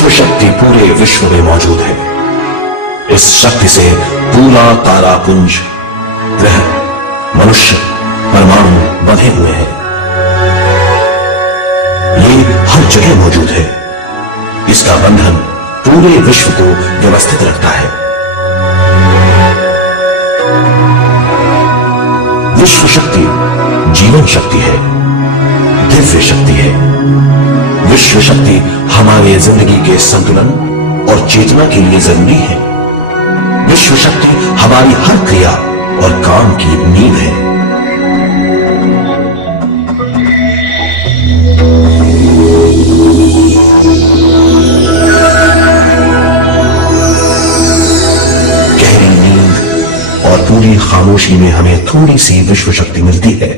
विश्व शक्ति पूरे विश्व में मौजूद है। इस शक्ति से पूरा तारापुंज, ग्रह, मनुष्य, परमाणु बंधे हुए हैं। ये हर जगह मौजूद है। इसका बंधन पूरे विश्व को व्यवस्थित रखता है। विश्व शक्ति जीवन शक्ति है, दिव्य शक्ति है। विश्व शक्ति हमारे जिंदगी के संतुलन और चेतना के लिए जरूरी है। विश्व शक्ति हमारी हर क्रिया और काम की नींव है। गहरी नींद और पूरी खामोशी में हमें थोड़ी सी विश्व शक्ति मिलती है।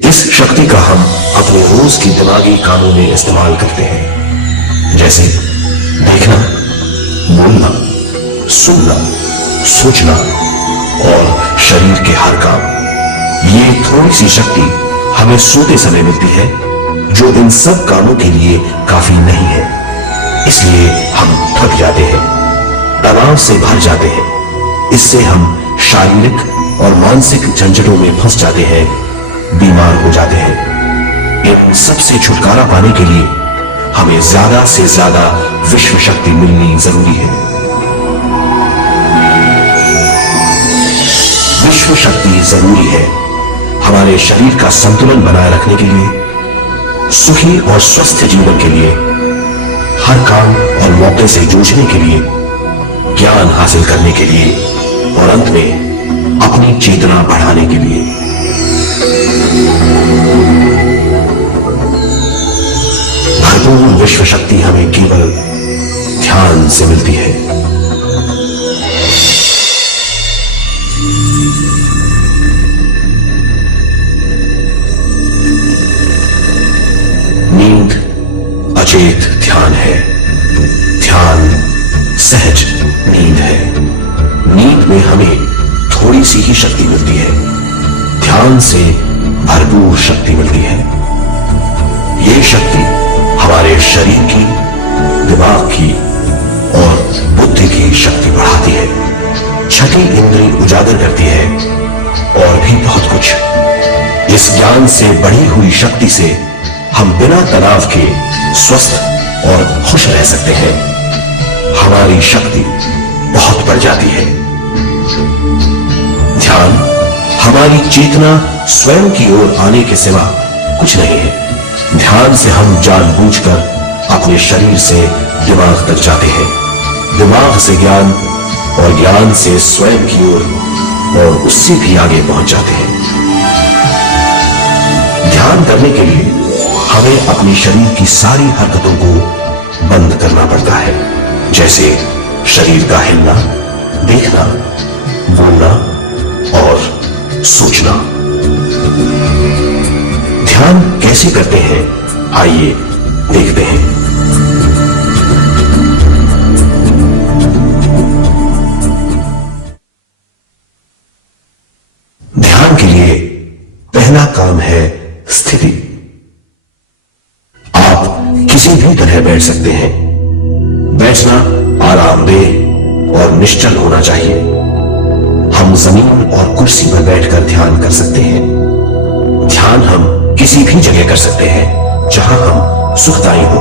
इस शक्ति का हम अपने रोज की दिमागी कामों में इस्तेमाल करते हैं, जैसे देखना, बोलना, सुनना, सोचना और शरीर के हर काम। ये थोड़ी सी शक्ति हमें सोते समय मिलती है, जो इन सब कामों के लिए काफी नहीं है। इसलिए हम थक जाते हैं, तनाव से भर जाते हैं। इससे हम शारीरिक और मानसिक झंझटों में फंस जाते हैं, बीमार हो जाते हैं। इन सबसे छुटकारा पाने के लिए हमें ज्यादा से ज्यादा विश्व शक्ति मिलनी जरूरी है। विश्व शक्ति जरूरी है हमारे शरीर का संतुलन बनाए रखने के लिए, सुखी और स्वस्थ जीवन के लिए, हर काम और मौके से जूझने के लिए, ज्ञान हासिल करने के लिए और अंत में अपनी चेतना बढ़ाने के लिए। भरपूर विश्व शक्ति हमें केवल ध्यान से मिलती है। नींद अचेत ध्यान है, ध्यान सहज नींद है। नींद में हमें थोड़ी सी ही शक्ति मिलती है, ध्यान से भरपूर शक्ति मिलती है। ये शक्ति हमारे शरीर की, दिमाग की और बुद्धि की शक्ति बढ़ाती है, छठी इंद्रिय उजागर करती है और भी बहुत कुछ। इस ज्ञान से बढ़ी हुई शक्ति से हम बिना तनाव के स्वस्थ और खुश रह सकते हैं। हमारी शक्ति बहुत बढ़ जाती है। ध्यान हमारी चेतना स्वयं की ओर आने के सिवा कुछ नहीं है। ध्यान से हम जानबूझकर अपने शरीर से दिमाग तक जाते हैं, दिमाग से ज्ञान और ज्ञान से स्वयं की ओर और उससे भी आगे पहुंच जाते हैं। ध्यान करने के लिए हमें अपने शरीर की सारी हरकतों को बंद करना पड़ता है, जैसे शरीर का हिलना, देखना, बोलना और सोचना। ध्यान कैसे करते हैं, आइए देखते हैं। ध्यान के लिए पहला काम है स्थिति। आप किसी भी तरह बैठ सकते हैं। बैठना आरामदेह और निश्चल होना चाहिए। हम जमीन और कुर्सी पर बैठकर ध्यान कर सकते हैं। ध्यान हम किसी भी जगह कर सकते हैं जहां हम सुखदायी हो।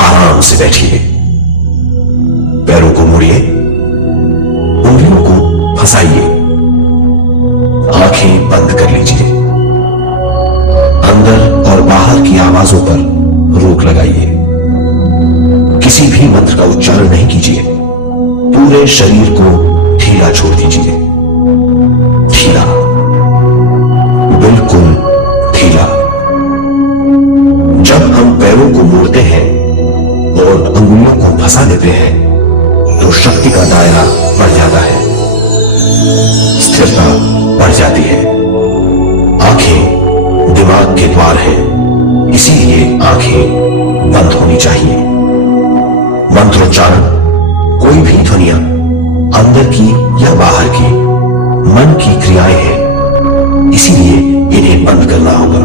आराम से बैठिए, पैरों को मोड़िए, उंगलियों को फंसाइए, आंखें बंद कर लीजिए। अंदर और बाहर की आवाजों पर रोक लगाइए। किसी भी मंत्र का उच्चारण नहीं कीजिए। पूरे शरीर को ढीला छोड़ दीजिए, ढीला, बिल्कुल ढीला। जब हम पैरों को मोड़ते हैं और अंगुलियों को फंसा देते हैं तो शक्ति का दायरा बढ़ जाता है, स्थिरता बढ़ जाती है। आंखें दिमाग के द्वार हैं, इसीलिए आंखें बंद होनी चाहिए। मंत्रोच्चारण, कोई भी ध्वनियां अंदर की या बाहर की मन की क्रियाएं हैं, इसीलिए इन्हें बंद करना होगा।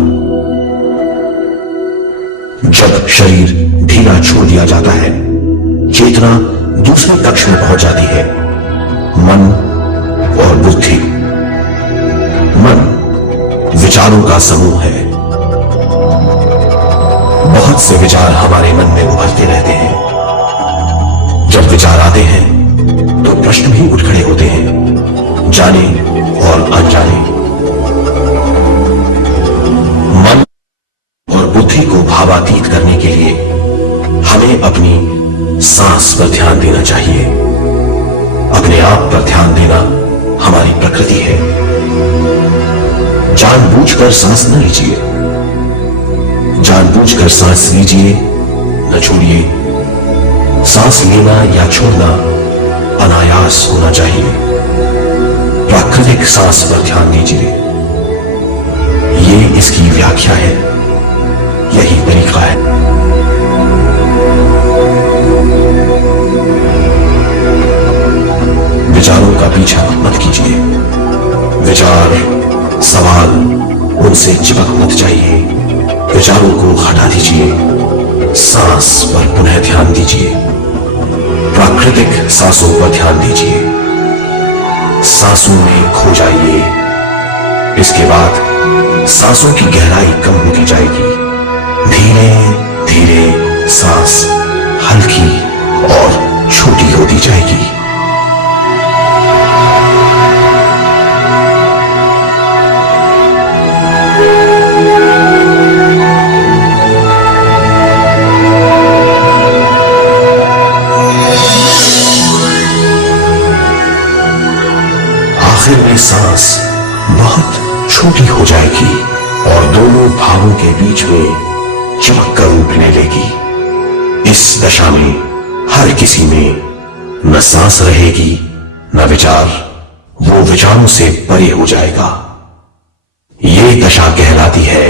जब शरीर ढीला छोड़ दिया जाता है, चेतना दूसरे कक्ष में पहुंच जाती है। मन और बुद्धि। मन विचारों का समूह है। बहुत से विचार हमारे मन में उभरते रहते हैं। जब विचार आते हैं तो प्रश्न भी उठ खड़े होते हैं, जाने और अनजाने। मन और बुद्धि को भावातीत करने के लिए हमें अपनी सांस पर ध्यान देना चाहिए। अपने आप पर ध्यान देना हमारी प्रकृति है। जानबूझकर सांस न लीजिए, जानबूझकर सांस लीजिए न छोड़िए। सांस लेना या छोड़ना अनायास होना चाहिए। प्राकृतिक सांस पर ध्यान दीजिए। ये इसकी व्याख्या है, यही तरीका है। विचारों का पीछा मत कीजिए। विचार, सवाल, उनसे चिपक मत जाइए। विचारों को हटा दीजिए। सांस पर पुनः ध्यान दीजिए। प्राकृतिक सांसों पर ध्यान दीजिए। सांसों में खो जाइए। इसके बाद सांसों की गहराई कम होती जाएगी। धीरे धीरे सांस हल्की और छोटी होती जाएगी। आखिर में सांस बहुत छोटी हो जाएगी और दोनों भावों के बीच में चिपक कर उभरने लेगी। इस दशा में हर किसी में न सांस रहेगी न विचार। वो विचारों से परे हो जाएगा। ये दशा कहलाती है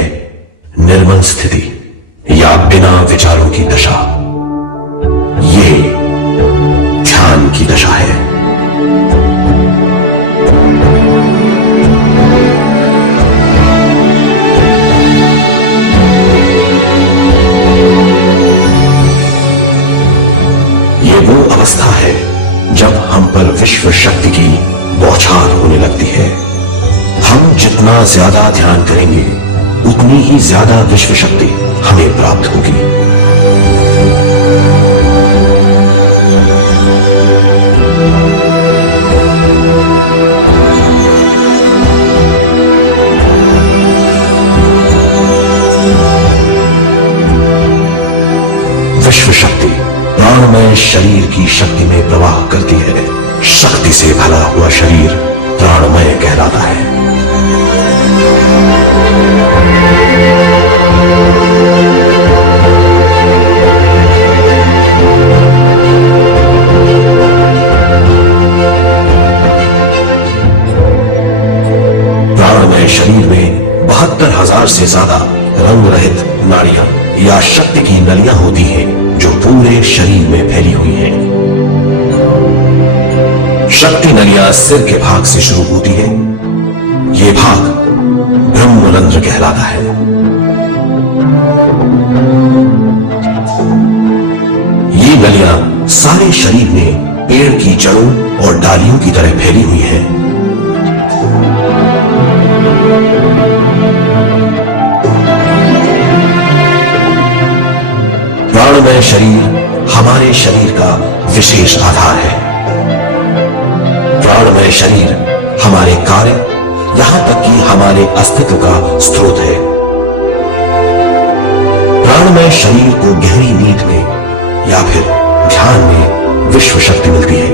निर्मल स्थिति या बिना विचारों की दशा। ये ध्यान की दशा है। ये वो अवस्था है जब हम पर विश्व शक्ति की बौछार होने लगती है। हम जितना ज्यादा ध्यान करेंगे उतनी ही ज्यादा विश्व शक्ति हमें प्राप्त होगी। विश्व शक्ति प्राणमय शरीर की शक्ति में प्रवाह करती है। शक्ति से भरा हुआ शरीर प्राणमय कहलाता है। प्राणमय शरीर में 72,000 से ज्यादा रंग रहित नाड़ियां या शक्ति की नलियां होती हैं जो पूरे शरीर में फैली हुई हैं। शक्ति नलियां सिर के भाग से शुरू होती है। ये भाग ब्रह्मरंध्र कहलाता है। ये नलियां सारे शरीर में पेड़ की जड़ों और डालियों की तरह फैली हुई हैं। प्राणमय शरीर हमारे शरीर का विशेष आधार है। प्राणमय शरीर हमारे कार्य, यहां तक कि हमारे अस्तित्व का स्रोत है। प्राणमय शरीर को गहरी नींद में या फिर ध्यान में विश्व शक्ति मिलती है।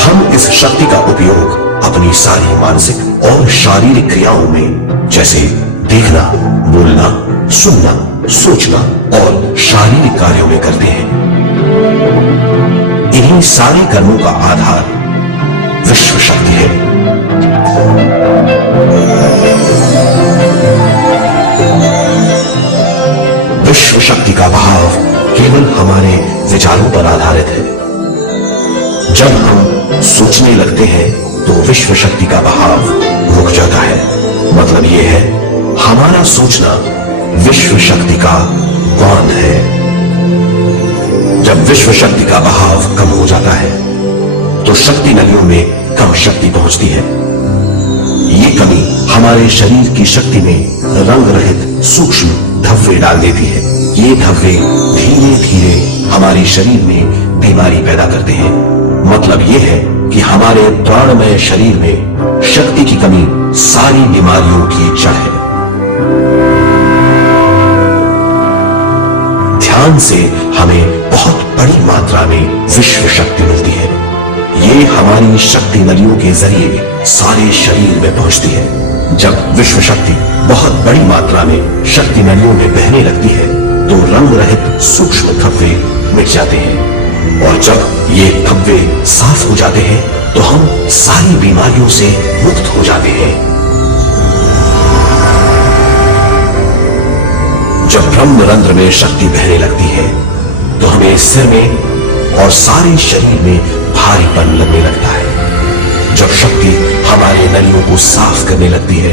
हम इस शक्ति का उपयोग अपनी सारी मानसिक और शारीरिक क्रियाओं में, जैसे देखना, बोलना, सुनना, सोचना और शारीरिक कार्यों में करते हैं। इन्हीं सारे कर्मों का आधार विश्व शक्ति है। विश्व शक्ति का भाव केवल हमारे विचारों पर आधारित है। जब हम सोचने लगते हैं तो विश्व शक्ति का बहाव रुक जाता है। मतलब यह है, हमारा सोचना विश्व शक्ति का कौन है। जब विश्व शक्ति का बहाव कम हो जाता है तो शक्ति नलियों में कम शक्ति पहुंचती है। ये कमी हमारे शरीर की शक्ति में रंग रहित सूक्ष्म धब्बे डाल देती है। ये धब्बे धीरे धीरे हमारे शरीर में बीमारी पैदा करते हैं। मतलब ये है कि हमारे प्राणमय शरीर में शक्ति की कमी सारी बीमारियों की जड़ है। ध्यान से हमें बहुत बड़ी मात्रा में विश्व शक्ति मिलती है। ये हमारी शक्ति नलियों के जरिए सारे शरीर में पहुंचती है। जब विश्व शक्ति बहुत बड़ी मात्रा में शक्ति नलियों में बहने लगती है तो रंग रहित सूक्ष्म धब्बे मिट जाते हैं, और जब ये धब्बे साफ हो जाते हैं तो हम सारी बीमारियों से मुक्त हो जाते हैं। जब ब्रह्मरंध्र में शक्ति बहने लगती है तो हमें सिर में और सारे शरीर में भारीपन लगने लगता है। जब शक्ति हमारे नलियों को साफ करने लगती है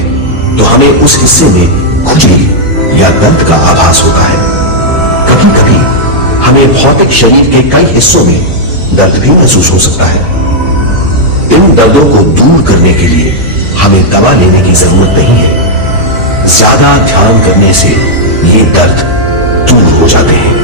तो हमें उस हिस्से में खुजली या दर्द का आभास होता है। कभी कभी हमें भौतिक शरीर के कई हिस्सों में दर्द भी महसूस हो सकता है। इन दर्दों को दूर करने के लिए हमें दवा लेने की जरूरत नहीं है। ज्यादा ध्यान करने से ये दर्द दूर हो जाते हैं।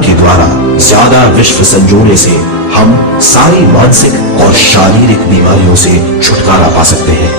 के द्वारा ज्यादा विश्व संजोने से हम सारी मानसिक और शारीरिक बीमारियों से छुटकारा पा सकते हैं।